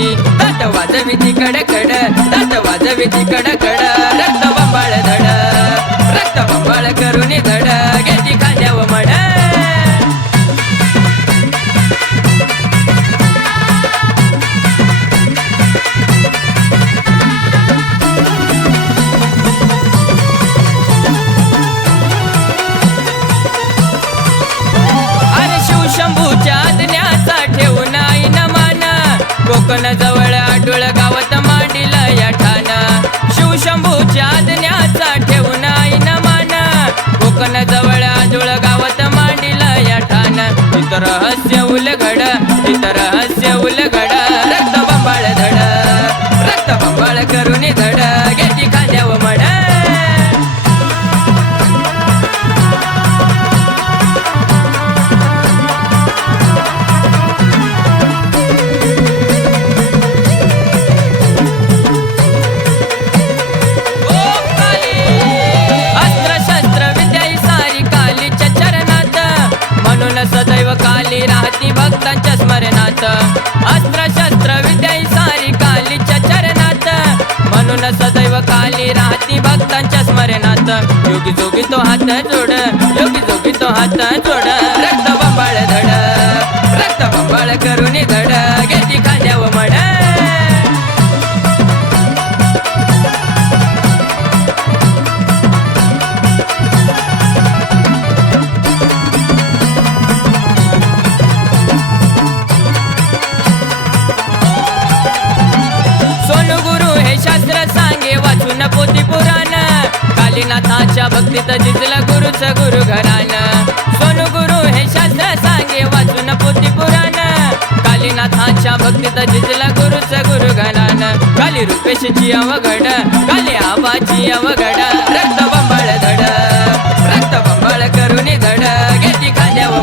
वाजविती कडकड तात वाजविती कडकड रक्त बंबाळ धड कोकण जवळ आडुळ गावात मांडीला या ठाण. शिवशंभूच्या आज्ञाचा ठेवून आई न मान. कोकण जवळ गावत गावात या ठाण. इतर हस्य उल काली राहती भक्तांच्या स्मरणात. अस्त्र शस्त्र विद्याई सारी कालीच्या चरणात. म्हणून सदैव काली राहती भक्तांच्या स्मरणात. योगी जोगी तो हात जोड योगी जोगी तो हात जोड. रक्त बंबाळ धड रक्त बंबाळ करून धड. कालीनाथाच्या भक्तीत जिजला गुरुच गुरु घरान सोनू गुरु हे शास्त्र सांगे वाचून पोती पुराण. कालीनाथाच्या भक्तीत जिजला गुरुच गुरु घरान काली रुपेशची अवघड काली आबाची अवघड रक्त बंबाळ धड रक्त बंबाळ करून धड घेती खांद्याव